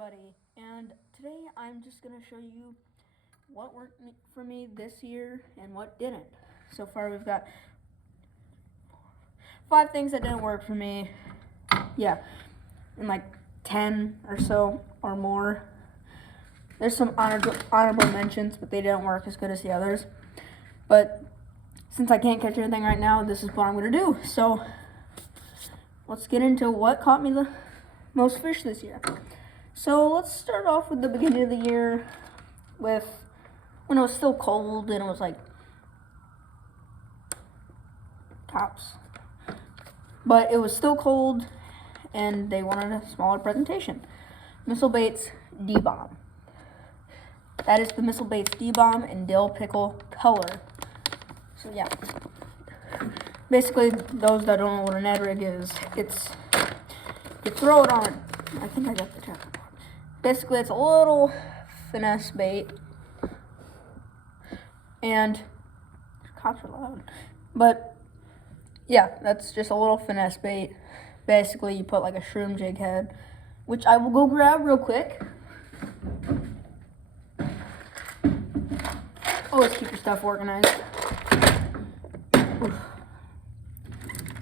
everybody, and today I'm just going to show you what worked for me this year and what didn't. So far we've got 5 things that didn't work for me, and like 10 or so or more. There's some honorable mentions, but they didn't work as good as the others. But since I can't catch anything right now, this is what I'm going to do. So let's get into what caught me the most fish this year. So let's start off with the beginning of the year with when it was still cold and it was like tops. But it was still cold and they wanted a smaller presentation. Missile Baits D-Bomb. That is the Missile Baits D-Bomb in dill pickle color. So yeah. Basically, those that don't know what a Ned rig is, you throw it on, I think I got the check. Basically, it's a little finesse bait, and cops are loud, but yeah, that's just a little finesse bait. Basically, you put like a shroom jig head, which I will go grab real quick. Always keep your stuff organized. Oof.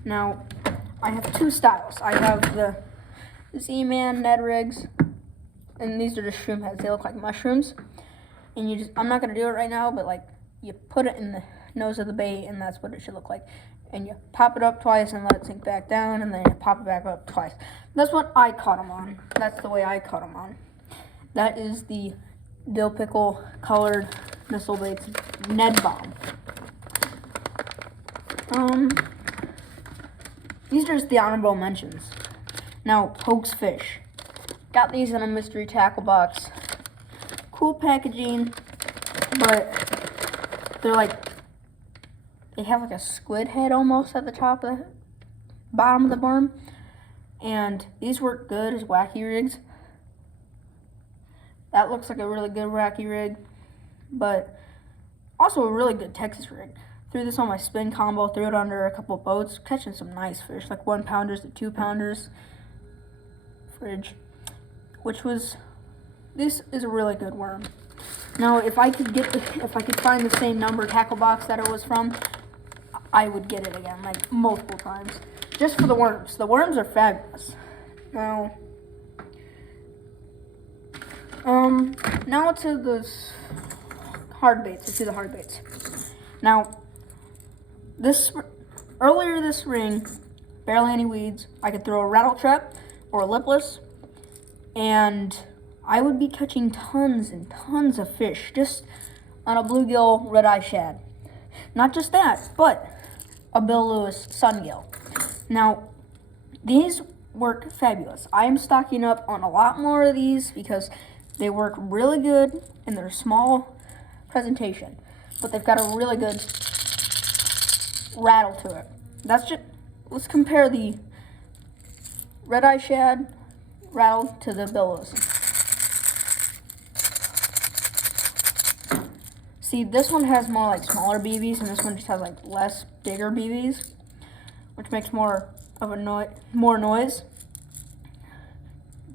Now, I have 2 styles. I have the Z-Man Ned rigs, and these are just shroom heads. They look like mushrooms. And I'm not going to do it right now, but like you put it in the nose of the bait, and that's what it should look like. And you pop it up twice and let it sink back down, and then you pop it back up twice. That's what I caught them on. That's the way I caught them on. That is the dill pickle colored Missile Baits Ned Bomb. These are just the honorable mentions. Now, Hoax Fish. Got these in a mystery tackle box. Cool packaging, but they have like a squid head almost at the top of the bottom of the worm. And these work good as wacky rigs. That looks like a really good wacky rig, but also a really good Texas rig. Threw this on my spin combo, threw it under a couple of boats, catching some nice fish, like 1-pounders to 2-pounders. Fridge, this is a really good worm. Now, if I could find the same number tackle box that it was from, I would get it again, like multiple times, just for the worms. The worms are fabulous. Now to the hard baits. Let's do the hard baits. Now, earlier this ring, barely any weeds. I could throw a rattle trap or a lipless, and I would be catching tons and tons of fish just on a bluegill red-eye shad. Not just that, but a Bill Lewis sungill. Now, these work fabulous. I am stocking up on a lot more of these because they work really good and they're a small presentation, but they've got a really good rattle to it. Let's compare the red-eye shad rattle to the Bill Lewis. See, this one has more like smaller BBs, and this one just has like less bigger BBs, which makes more noise.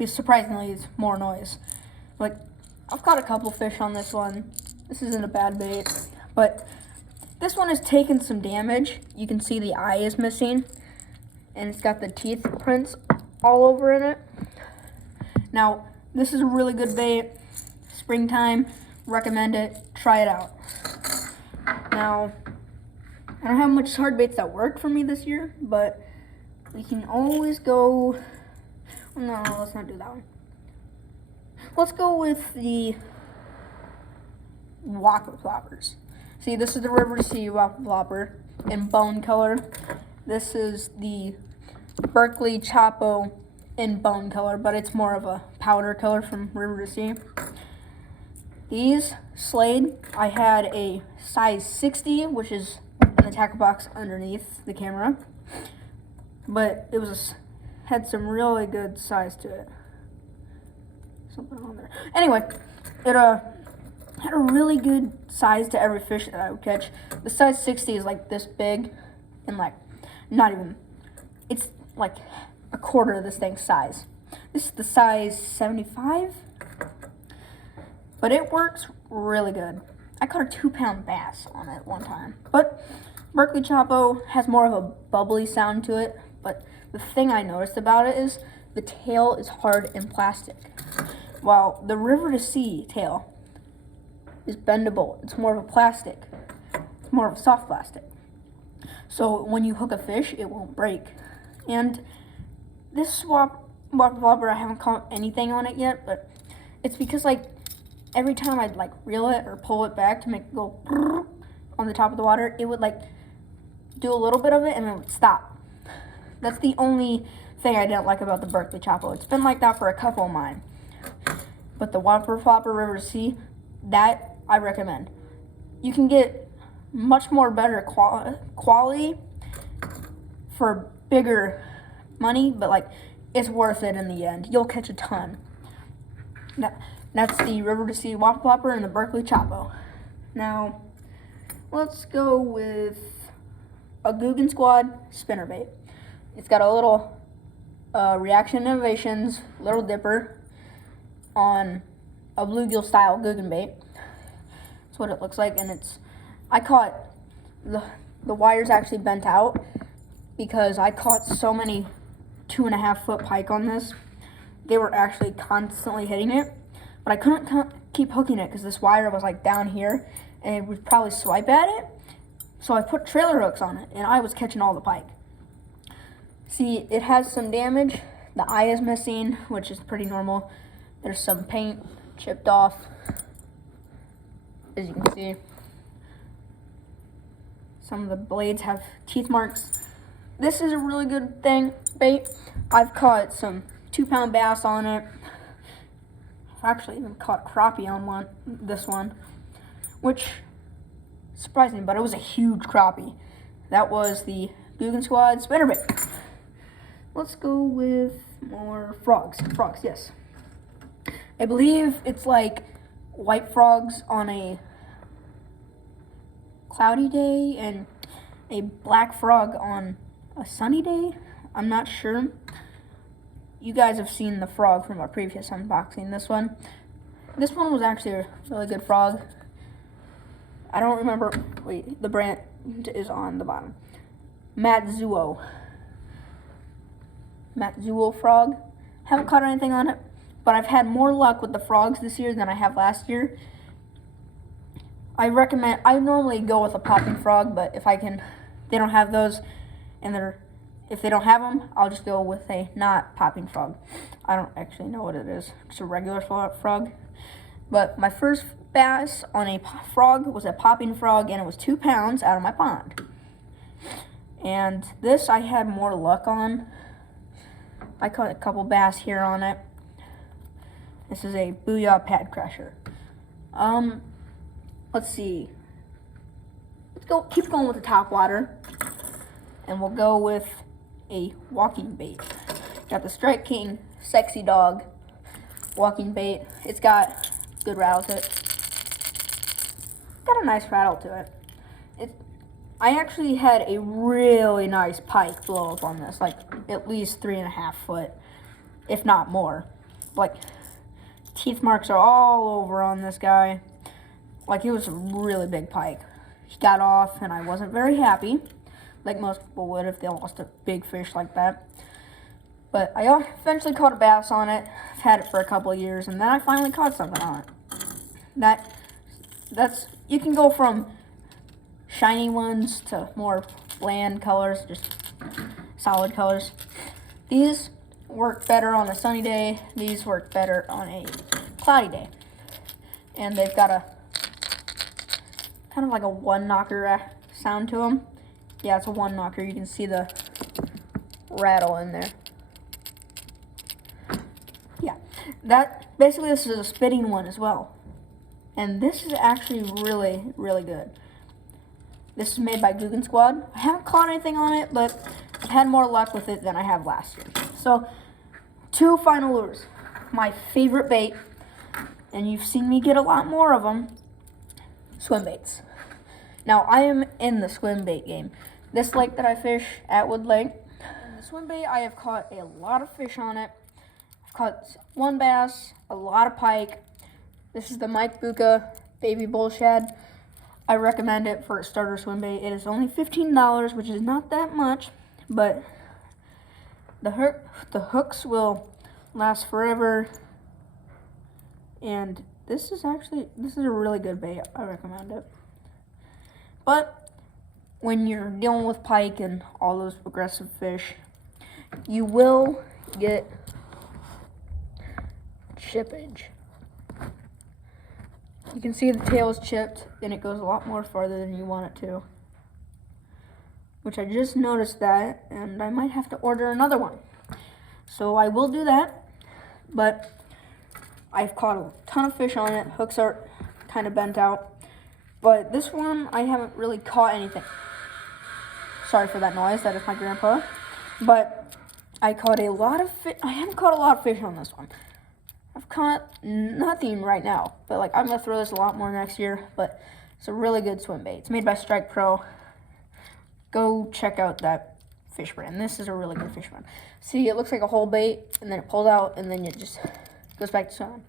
Surprisingly, it's more noise. Like, I've caught a couple fish on this one. This isn't a bad bait, but this one has taken some damage. You can see the eye is missing, and it's got the teeth prints all over in it. Now, this is a really good bait. Springtime, recommend it. Try it out. Now, I don't have much hard baits that worked for me this year, but we can always go. No, let's not do that one. Let's go with the Waffle Floppers. See, this is the River to Sea Waffle Flopper in bone color. This is the Berkeley Chapo in bone color, but it's more of a powder color from River to Sea. These Slade, I had a size 60, which is in the tackle box underneath the camera, but it had some really good size to it. Something on there. Anyway, it had a really good size to every fish that I would catch. The size 60 is like this big, and like not even, it's like a quarter of this thing's size. This is the size 75, but it works really good. I caught a 2-pound bass on it one time. But Berkeley Chapo has more of a bubbly sound to it, but the thing I noticed about it is the tail is hard and plastic, while the River to Sea tail is bendable. It's more of a plastic. It's more of a soft plastic. So when you hook a fish, it won't break. And this Waffle Whopper, I haven't caught anything on it yet, but it's because like every time I'd like reel it or pull it back to make it go on the top of the water, it would like do a little bit of it and then it would stop. That's the only thing I didn't like about the Berkeley Chapo. It's been like that for a couple of mine. But the Waffle Flopper River to Sea, that I recommend. You can get much more better quality for bigger money, but like it's worth it in the end. You'll catch a ton. That's the River to Sea Waffle Flopper and the Berkeley Chapo. Now, let's go with a Guggen Squad spinnerbait. It's got a little Reaction Innovations Little Dipper on a bluegill style Guggen bait. That's what it looks like, and I caught the wires actually bent out because I caught so many 2.5-foot pike on this. They were actually constantly hitting it, but I couldn't keep hooking it because this wire was like down here and it would probably swipe at it. So I put trailer hooks on it and I was catching all the pike. See, it has some damage. The eye is missing, which is pretty normal. There's some paint chipped off, as you can see. Some of the blades have teeth marks. This is a really good bait. I've caught some 2-pound bass on it. I've actually even caught crappie on this one, which surprised me, but it was a huge crappie. That was the Guggen Squad spinnerbait. Let's go with more frogs. Frogs, yes. I believe it's like white frogs on a cloudy day and a black frog on a sunny day. I'm not sure. You guys have seen the frog from our previous unboxing. This one was actually a really good frog. I don't remember. Wait, the brand is on the bottom. Matsuo frog. Haven't caught anything on it, but I've had more luck with the frogs this year than I have last year. I normally go with a popping frog, but if they don't have those, and if they don't have them, I'll just go with a not popping frog. I don't actually know what it is. It's a regular frog. But my first bass on a frog was a popping frog, and it was 2 pounds out of my pond. And this I had more luck on. I caught a couple bass here on it. This is a Booyah Pad Crusher. Let's see. Keep going with the top water. And we'll go with a walking bait. Got the Strike King Sexy Dog walking bait. It's got good rattle to it. Got a nice rattle to it. I actually had a really nice pike blow up on this, like at least 3.5 foot, if not more. Like, teeth marks are all over on this guy. Like, it was a really big pike. He got off, and I wasn't very happy, like most people would if they lost a big fish like that. But I eventually caught a bass on it. I've had it for a couple of years, and then I finally caught something on it. You can go from shiny ones to more bland colors, just solid colors. These work better on a sunny day. These work better on a cloudy day. And they've got a kind of like a one knocker sound to them. Yeah, it's a one knocker. You can see the rattle in there. Yeah, basically this is a spitting one as well. And this is actually really, really good. This is made by Guggen Squad. I haven't caught anything on it, but I've had more luck with it than I have last year. So, 2 final lures. My favorite bait, and you've seen me get a lot more of them, swim baits. Now, I am in the swim bait game. This lake that I fish, Atwood Lake, in the swim bait, I have caught a lot of fish on it. I've I've caught one bass, a lot of pike. This is the Mike Buka Baby Bull Shad. I recommend it for a starter swim bait. It is only $15, which is not that much, but the hooks will last forever. And this is a really good bait. I recommend it. But when you're dealing with pike and all those aggressive fish, you will get chippage. You can see the tail is chipped and it goes a lot more farther than you want it to. Which I just noticed that, and I might have to order another one. So I will do that, but I've caught a ton of fish on it. Hooks are kind of bent out. But this one, I haven't really caught anything. Sorry for that noise, that is my grandpa. But I caught a lot of fish. I haven't caught a lot of fish on this one. I've caught nothing right now, but like I'm gonna throw this a lot more next year. But it's a really good swim bait. It's made by Strike Pro. Go check out that fish brand. This is a really good fish brand. See, it looks like a whole bait, and then it pulls out, and then it just goes back to swimming.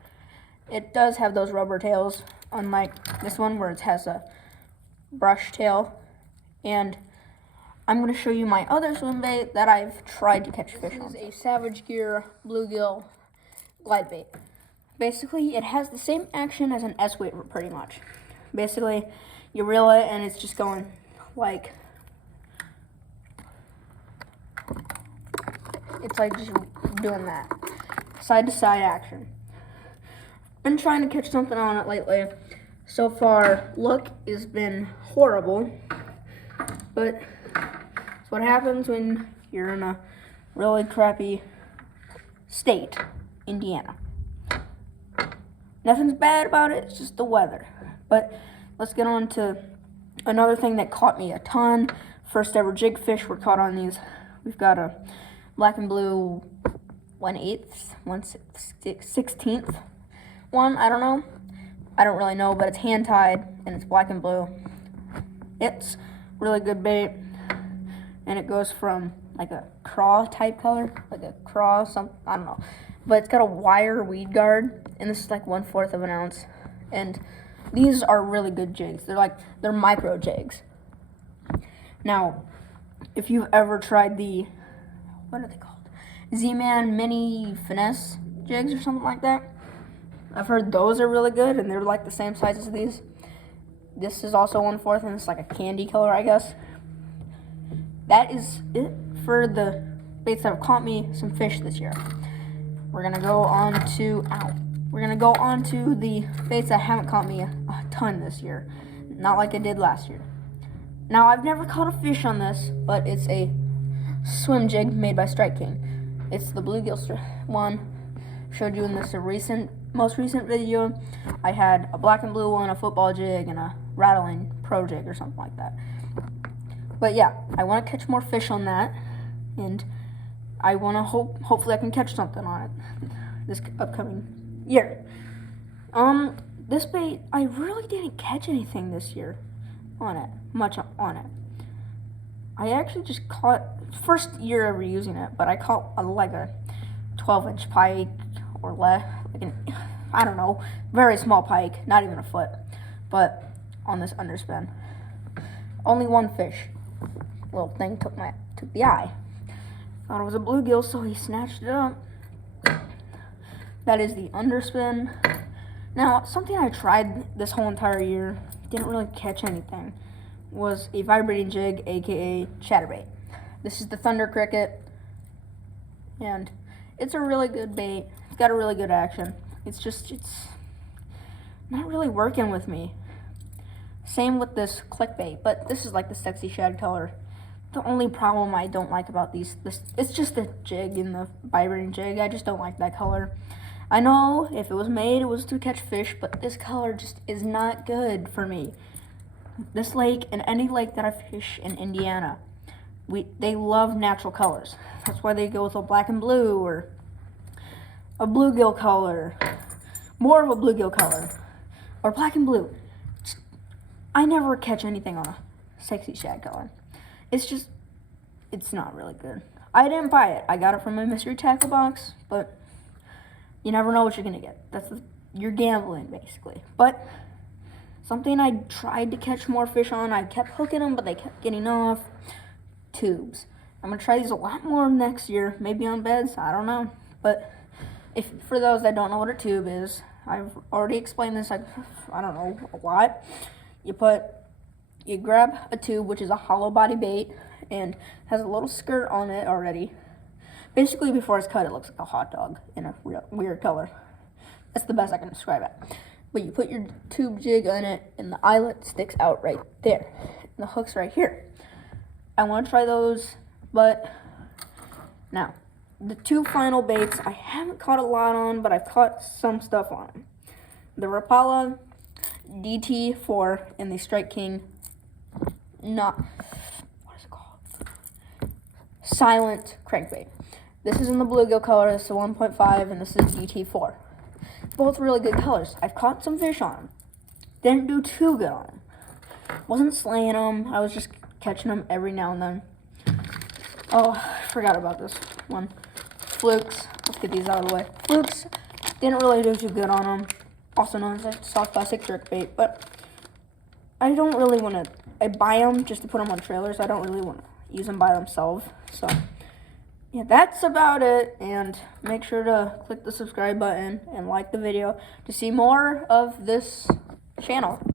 It does have those rubber tails, unlike this one where it has a brush tail. And I'm going to show you my other swim bait that I've tried to catch fish on. This is a Savage Gear bluegill glide bait. Basically, it has the same action as an S-weight pretty much. Basically, you reel it and it's just going like, it's like just doing that. Side to side action. Been trying to catch something on it lately. So far, luck has been horrible. But it's what happens when you're in a really crappy state, Indiana. Nothing's bad about it, it's just the weather. But let's get on to another thing that caught me a ton. First ever jig fish were caught on these. We've got a black and blue 1/8, 1/16 one, I don't know. I don't really know, but it's hand tied and it's black and blue. It's really good bait, and it goes from like a craw type color, like a craw, I don't know. But it's got a wire weed guard, and this is like 1/4 of an ounce. And these are really good jigs. They're micro jigs. Now, if you've ever tried the, what are they called? Z-Man Mini Finesse jigs or something like that. I've heard those are really good, and they're like the same size as these. This is also 1/4, and it's like a candy color, I guess. That is it for the baits that have caught me some fish this year. We're gonna go on to the baits that haven't caught me a ton this year, not like I did last year. Now, I've never caught a fish on this, but it's a swim jig made by Strike King. It's the bluegill one. Showed you in this most recent video. I had a black and blue one, a football jig, and a rattling pro jig or something like that. But yeah, I want to catch more fish on that, and I want to hopefully I can catch something on it this upcoming year. This bait, I really didn't catch anything this year much on it. I actually just caught, first year ever using it, but I caught like a 12-inch pike or less, I don't know, very small pike, not even a foot, but on this underspin. Only one fish. Little thing took the eye. Thought it was a bluegill, so he snatched it up. That is the underspin. Now, something I tried this whole entire year, didn't really catch anything, was a vibrating jig, aka chatterbait. This is the Thunder Cricket, and it's a really good bait. It's got a really good action. It's not really working with me. Same with this clickbait, but this is like the sexy shad color. The only problem I don't like about it's just the jig and the vibrating jig. I just don't like that color. I know if it was made, it was to catch fish, but this color just is not good for me. This lake and any lake that I fish in Indiana, they love natural colors. That's why they go with a black and blue or a bluegill color, more of a bluegill color, or black and blue. I never catch anything on a sexy shad color. It's not really good. I didn't buy it. I got it from a mystery tackle box, but You never know what you're gonna get. You're gambling basically. But something I tried to catch more fish on, I kept hooking them, but they kept getting off. Tubes. I'm gonna try these a lot more next year, maybe on beds, I don't know. But if for those that don't know what a tube is, I've already explained this, I don't know, a lot. You grab a tube, which is a hollow body bait, and has a little skirt on it already. Basically, before it's cut, it looks like a hot dog in a weird color. That's the best I can describe it. But you put your tube jig on it, and the eyelet sticks out right there. And the hook's right here. I want to try those, but now, the two final baits, I haven't caught a lot on, but I've caught some stuff on them. The Rapala DT4 and the Strike King, what is it called? Silent crankbait. This is in the bluegill color, this is 1.5, and this is DT4. Both really good colors. I've caught some fish on them. Didn't do too good on them. Wasn't slaying them, I was just catching them every now and then. Oh, I forgot about this one. Flukes. Let's get these out of the way. Flukes didn't really do too good on them. Also known as a soft plastic jerkbait, but I don't really want to. I buy them just to put them on trailers. I don't really want to use them by themselves. So, yeah, that's about it. And make sure to click the subscribe button and like the video to see more of this channel.